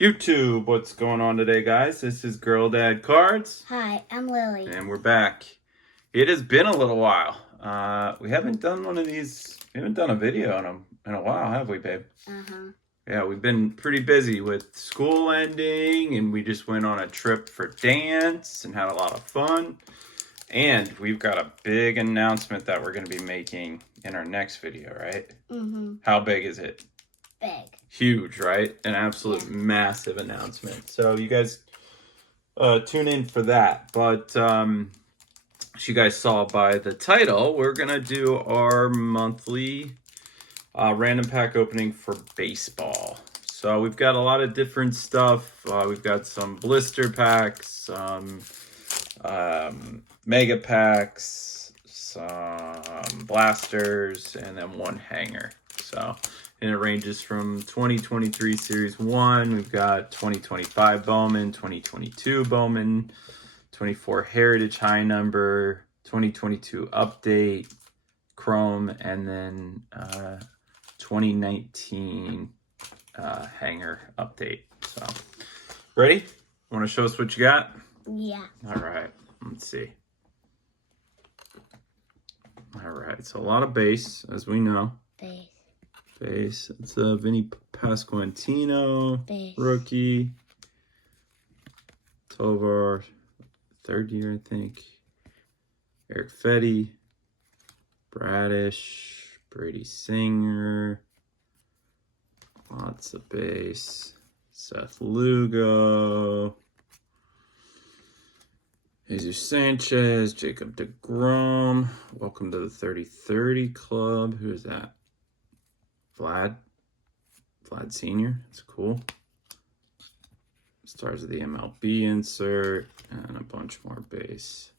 YouTube, what's going on today, guys? This is Girl Dad Cards. Hi, I'm Lily. And we're back. It has been a little while. We haven't done one of these, we haven't done a video in a while, have we, babe? Uh-huh. Yeah, we've been pretty busy with school ending, and we just went on a trip for dance and had a lot of fun. And we've got a big announcement that we're going to be making in our next video, right? Mm-hmm. How big is it? Big. Huge, right? An absolute massive announcement. So you guys tune in for that. But as you guys saw by the title, we're going to do our monthly random pack opening for baseball. So we've got a lot of different stuff. We've got some blister packs, some mega packs, some blasters, and then one hanger. So, and it ranges from 2023 Series 1. We've got 2025 Bowman, 2022 Bowman, 24 Heritage High Number, 2022 Update, Chrome, and then 2019 Hanger Update. So, ready? Want to show us what you got? Yeah. All right. Let's see. All right. So a lot of base, as we know. Base. It's a Vinny Pasquantino rookie. Tovar, third year, I think. Eric Fetty. Bradish. Brady Singer. Lots of base. Seth Lugo. Jesus Sanchez, Jacob DeGrom. Welcome to the 30-30 club. Who is that? Vlad Sr. That's cool. Stars of the MLB insert. And a bunch more base.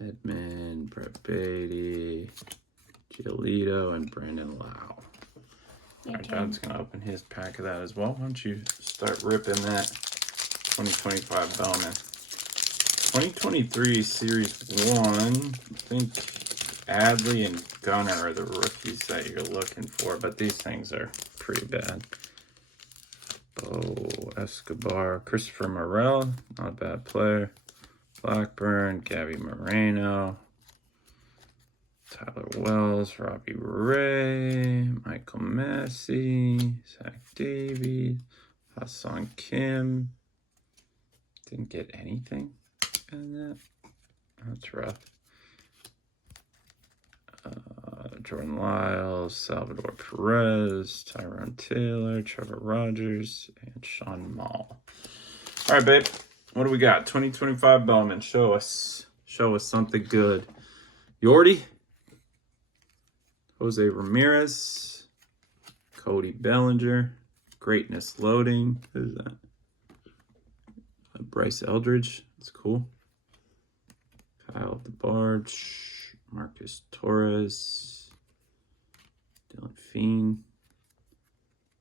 Edmund, Brett Beatty, Giolito, and Brandon Lau. Our dad's going to open his pack of that as well. Why don't you start ripping that 2025 Bowman. 2023 Series 1, I think Adley and Gunnar are the rookies that you're looking for, but these things are pretty bad. Bo Escobar, Christopher Morel, not a bad player. Blackburn, Gabby Moreno, Tyler Wells, Robbie Ray, Michael Massey, Zach Davies, Hassan Kim. Didn't get anything in that. That's rough. Jordan Lyles, Salvador Perez, Tyrone Taylor, Trevor Rogers, and Sean Mall. All right, babe. What do we got? 2025 Bowman. Show us something good. Yordi, Jose Ramirez, Cody Bellinger, Greatness Loading. Who's that? Bryce Eldridge. That's cool. Kyle DeBarge, Marcus Torres, Dylan Fiend,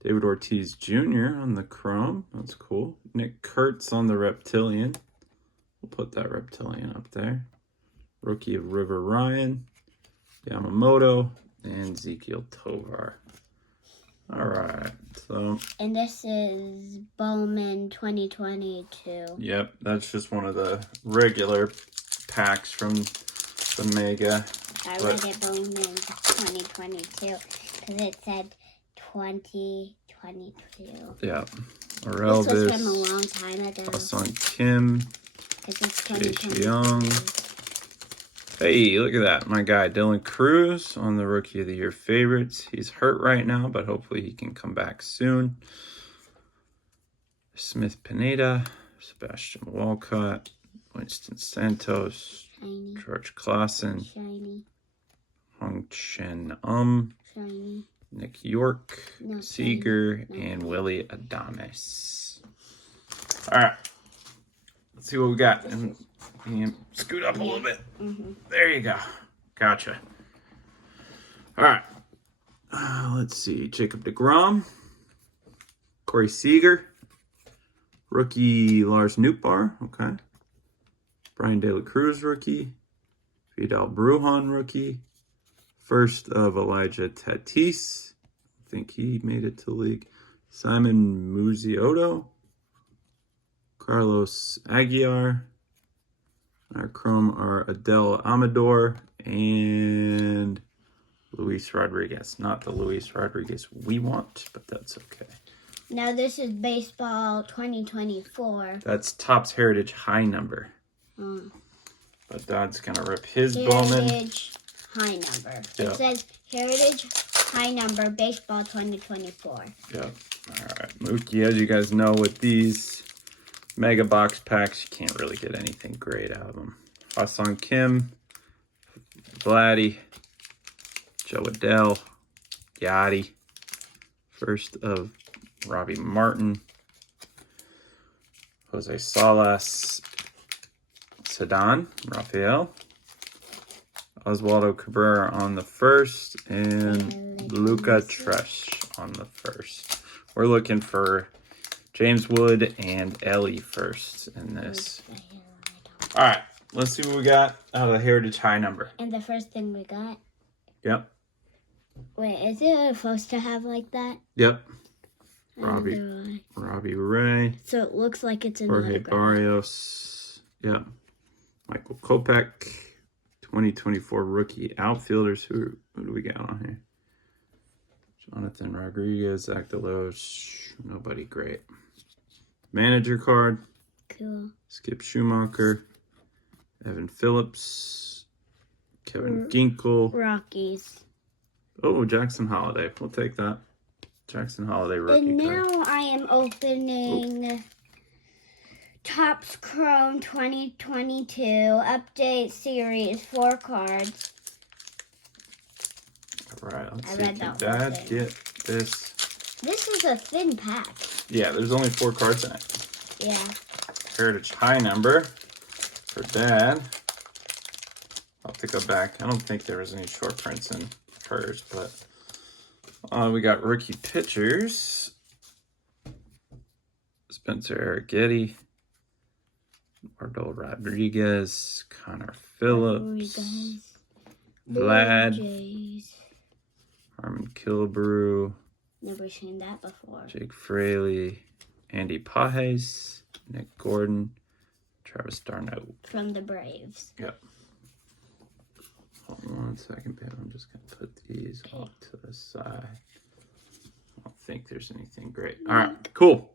David Ortiz Jr. on the Chrome. That's cool. Nick Kurtz on the Reptilian. We'll put that Reptilian up there. Rookie of River Ryan, Yamamoto, and Ezekiel Tovar. All right, so. And this is Bowman 2022. Yep, that's just one of the regular packs from the Mega. I read it Bowman 2022 because it said 2022. Yeah. This was from a long time ago. Hassan Kim. Chase Young. Hey, look at that. My guy, Dylan Cruz on the Rookie of the Year favorites. He's hurt right now, but hopefully he can come back soon. Smith Pineda, Sebastian Walcott, Winston Santos, Shiny. George Claassen, Shiny. Hong Chen Shiny. Nick York, Not Seager, shiny. and Willie Adames. All right. Let's see what we got. And scoot up a little bit. There you go. Gotcha. All right. Let's see. Jacob DeGrom. Corey Seager. Rookie Lars Nootbaar. Okay. Brian De La Cruz rookie. Vidal Brujan rookie. First of Elijah Tatis. think he made it to the league. Simon Musioto. Carlos Aguiar. Our Chrome are Adele Amador and Luis Rodriguez. Not the Luis Rodriguez we want, but that's okay. Now this is Baseball 2024. That's Topps Heritage high number. But Dodd's going to rip his Bowman. Heritage high number. Yep. It says Heritage high number Baseball 2024. Yep. All right. Mookie, as you guys know, with these mega box packs, you can't really get anything great out of them. Ha-Seong Kim, Vladdy, Joe Adell, Yachty. First of Robbie Martin, Jose Salas, Sedan, Rafael, Oswaldo Cabrera on the first, and Luca Tresh on the first. We're looking for James Wood and Ellie first in this. All right, let's see what we got out of the Heritage high number. And the first thing we got. Yep. Wait, is it supposed to have like that? Yep. Robbie Ray. So it looks like it's an Jorge autograph. Barrios. Yep. Michael Kopech. 2024 rookie outfielders. Who do we got on here? Jonathan Rodriguez, Zach Deloche. Nobody great. Manager card. Cool. Skip Schumacher. Evan Phillips. Kevin Ginkel. Rockies. Oh, Jackson Holiday. We'll take that. Jackson Holiday rookie And card. now I am opening Topps Chrome 2022 Update Series 4 cards. All right, let's I see. read Can that whole Dad thing. get this? This is a thin pack. Yeah, there's only 4 cards in it. Yeah. Heritage high number for Dad. I'll have to go back. I don't think there was any short prints in hers, but we got rookie pitchers. Spencer Arrighetti, Eduardo Rodriguez, Connor Phillips, Vlad, Jays. Harmon Killebrew, Never seen that before. Jake Fraley, Andy Pajes, Nick Gordon, Travis d'Arnaud. From the Braves. Yep. Hold on 1 second, babe. I'm just going to put these off to the side. I don't think there's anything great. All right, cool.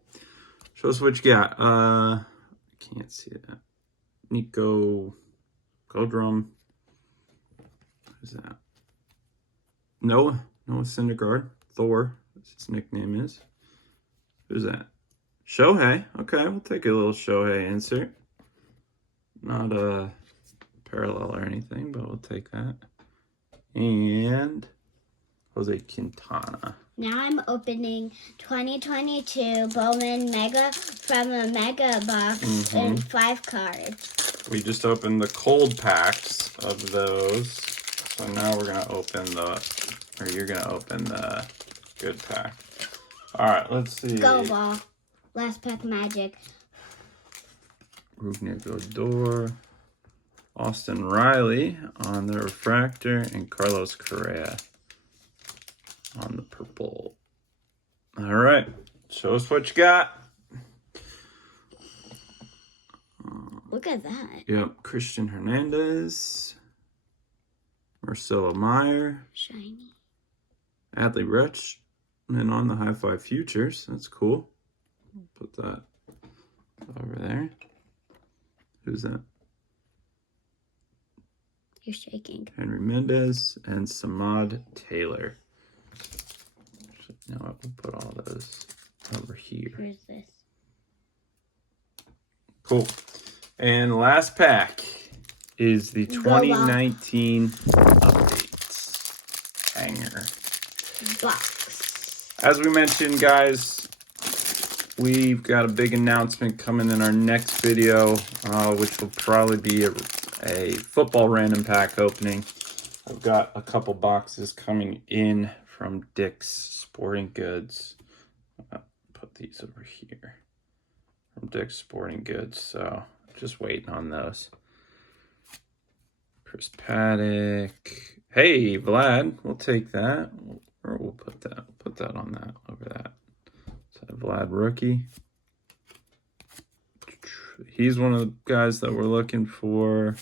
Show us what you got. I can't see that. Nico Goldrum. Who's that? Noah Syndergaard. Thor. That's his nickname is. Who's that? Shohei. Okay, we'll take a little Shohei insert. Not a parallel or anything, but we'll take that. And Jose Quintana. Now I'm opening 2022 Bowman Mega from a Mega Box in 5 cards. We just opened the cold packs of those. So now we're going to open you're going to open the good pack. All right, let's see. Go ball. Last pack magic. Rugner Godor. Austin Riley on the refractor and Carlos Correa on the purple. All right, show us what you got. Look at that. Yep, Christian Hernandez, Marcelo Meyer, Shiny. Adley Rutsch, and on the High Five Futures. That's cool. Put that over there. Who's that? You're shaking. Henry Mendez and Samad Taylor. You know what? We'll put all those over here. Where's this? Cool. And the last pack is the 2019 updates hanger. Box. As we mentioned, guys, we've got a big announcement coming in our next video, which will probably be a football random pack opening. I've got a couple boxes coming in from Dick's Sporting Goods. I'll put these over here. From Dick's Sporting Goods, so just waiting on those. Chris Paddock. Hey, Vlad, we'll take that. Or we'll put that on that, over that. So Vlad rookie. He's one of the guys that we're looking for.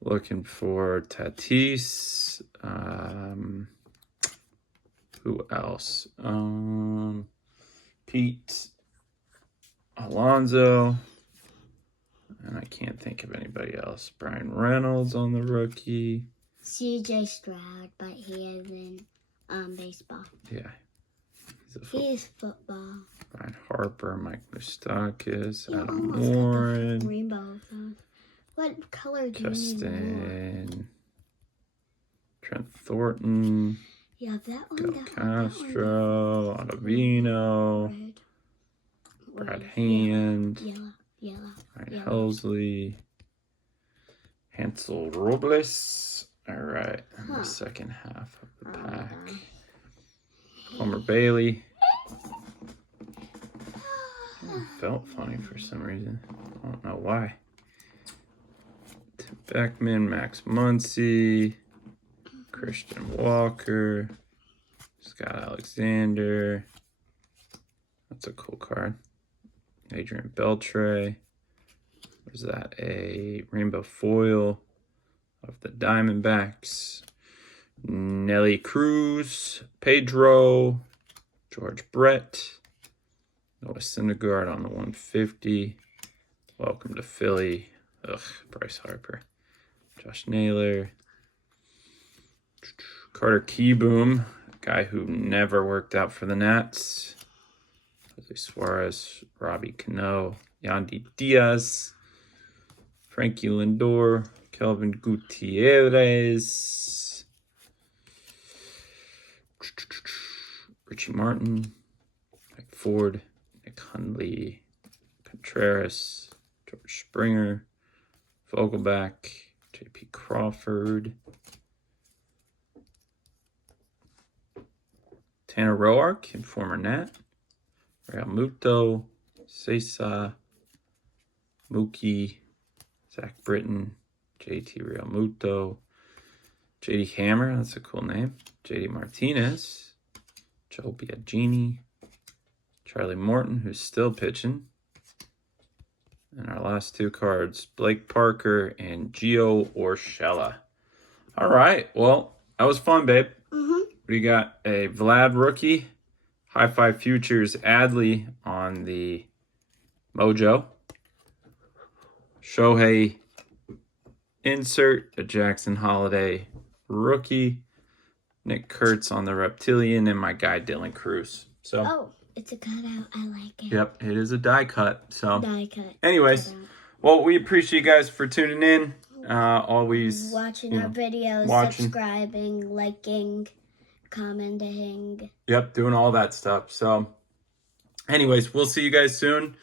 Looking for Tatis. Who else? Pete Alonso. And I can't think of anybody else. Brian Reynolds on the rookie. CJ Stroud, but he is in baseball. Yeah. He's football. Brian Harper, Mike Moustakas, You Adam almost got the Warren. rainbow. What color do you need more? Justin. Trent Thornton. Yeah, that one. Del That Castro. Ottavino. Red. Brad Hand. Yellow. Ryan Helsley. Hansel Robles. All right. And the second half of the pack. Homer Bailey. It felt funny for some reason. I don't know why. Tim Beckman, Max Muncy, Christian Walker, Scott Alexander. That's a cool card. Adrian Beltre. What is that? A rainbow foil of the Diamondbacks. Nelly Cruz, Pedro, George Brett, Noah Syndergaard on the 150. Welcome to Philly. Bryce Harper, Josh Naylor, Carter Keyboom, guy who never worked out for the Nats. Jose Suarez, Robbie Cano, Yandy Diaz, Frankie Lindor, Kelvin Gutierrez, Richie Martin, Mike Ford, Nick Hundley, Contreras, George Springer, Vogelback, J.P. Crawford, Tanner Roark, and former Nat, Real Muto, Cesa, Mookie, Zach Britton, JT Real Muto, JD Hammer, that's a cool name, JD Martinez, Joe Biagini, Charlie Morton, who's still pitching. And our last two cards, Blake Parker and Gio Urshela. All right. Well, that was fun, babe. We got a Vlad rookie, High Five Futures Adley on the Mojo. Shohei insert, a Jackson Holiday rookie, Nick Kurtz on the Reptilian, and my guy Dylan Cruz. So. Oh, it's a cutout. I like it. Yep, it is a die cut. So. Die cut. Anyways, Cutout. well, we appreciate you guys for tuning in. Always watching our videos, subscribing, liking, commenting. Yep, doing all that stuff. So, anyways, we'll see you guys soon.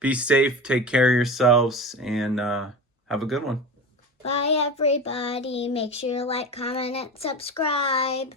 Be safe, take care of yourselves, and have a good one. Bye, everybody. Make sure you like, comment, and subscribe.